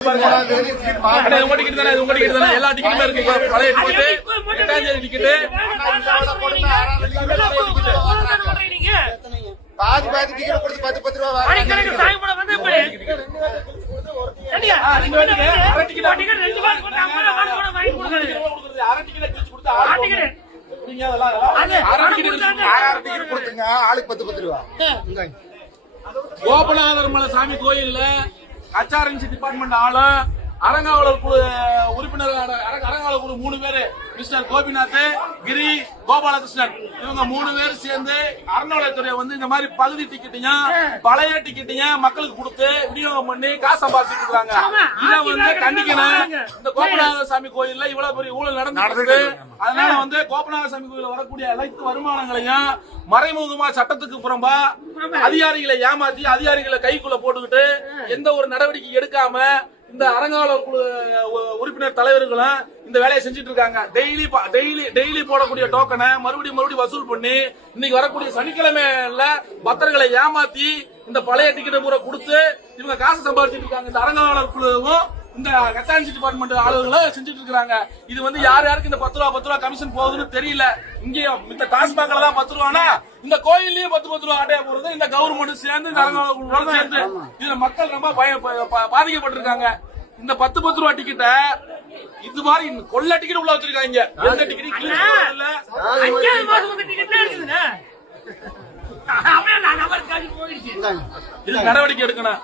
எல்லா டிக்கெட்டுமே இருக்கு. பழைய டிக்கெட்டு, 8ஆம் தேதி டிக்கெட்டு, பாதி டிக்கெட் கொடுத்து 10 ரூபா கொடுத்துங்க. ஆளுக்கு 10 ரூபா. கோபநாதர் மலை சாமி கோயில்ல HRNC டிபார்ட்மெண்ட் ஆளு, அரங்காவலர் குழு உறுப்பினர், அரங்காவலர் குழு 3 பேரு, மிஸ்டர் கோபிநாத், கிரி, கோபாலகிருஷ்ணன், இவங்க 3 பேர் சேர்ந்து அறநிலையத்துறை இந்த மாதிரி பகுதி டிக்கெட்டையும் பழைய டிக்கெட்டையும் மக்களுக்கு கொடுத்து விநியோகம் பண்ணி காசு சம்பாதிச்சுட்டு இருக்காங்க. இதை கண்டிக்கணும். இந்த கோபநாதர் சாமி கோயில்ல இவ்வளவு பெரிய ஊழல் நடந்துருக்கு. அதனால கோபநாதர் சாமி கோயில வரக்கூடிய அனைத்து வருமானங்களையும் மறைமுகமா சட்டத்துக்கு புறம்பா அதிகாரிகளை ஏமாத்தி அதிகாரிகளை கைக்குள்ள போட்டுக்கிட்டு எந்த ஒரு நடவடிக்கை எடுக்காம இந்த அரங்காவலர் குழு உறுப்பினர் தலைவர்களும் இந்த வேலையை செஞ்சுட்டு இருக்காங்க. டெய்லி போடக்கூடிய டோக்கனை மறுபடியும் வசூல் பண்ணி இன்னைக்கு வரக்கூடிய சனிக்கிழமைல பக்தர்களை ஏமாத்தி இந்த பழைய டிக்கெட்டை பூரா கொடுத்து இவங்க காசு சம்பாதிச்சுட்டு இருக்காங்க. இந்த அரங்காவலர் குழுவும் இந்த HRNC டிபார்ட்மெண்ட் ஆளுகளும் செஞ்சுட்டு இருக்காங்க. இது யாருக்கு இந்த 10 ரூபா கமிஷன் போகுதுன்னு தெரியல. இங்கேயும் இந்த டாஸ்மாக்ல தான் 10 ரூபானா இந்த கோயில்லயும் 10 ரூபா ஆட்டையா போறது இந்த கவர்மெண்ட் சேர்ந்து இந்த அரங்காவலர் சேர்ந்து இதுல மக்கள் ரொம்ப பாதிக்கப்பட்டிருக்காங்க. இந்த 10 ரூபா டிக்கெட்டை இது மாதிரி கொள்ள டிக்கெட் உள்ள வச்சிருக்காங்க. எந்த டிக்கெட் இது நடவடிக்கை எடுக்கணும்.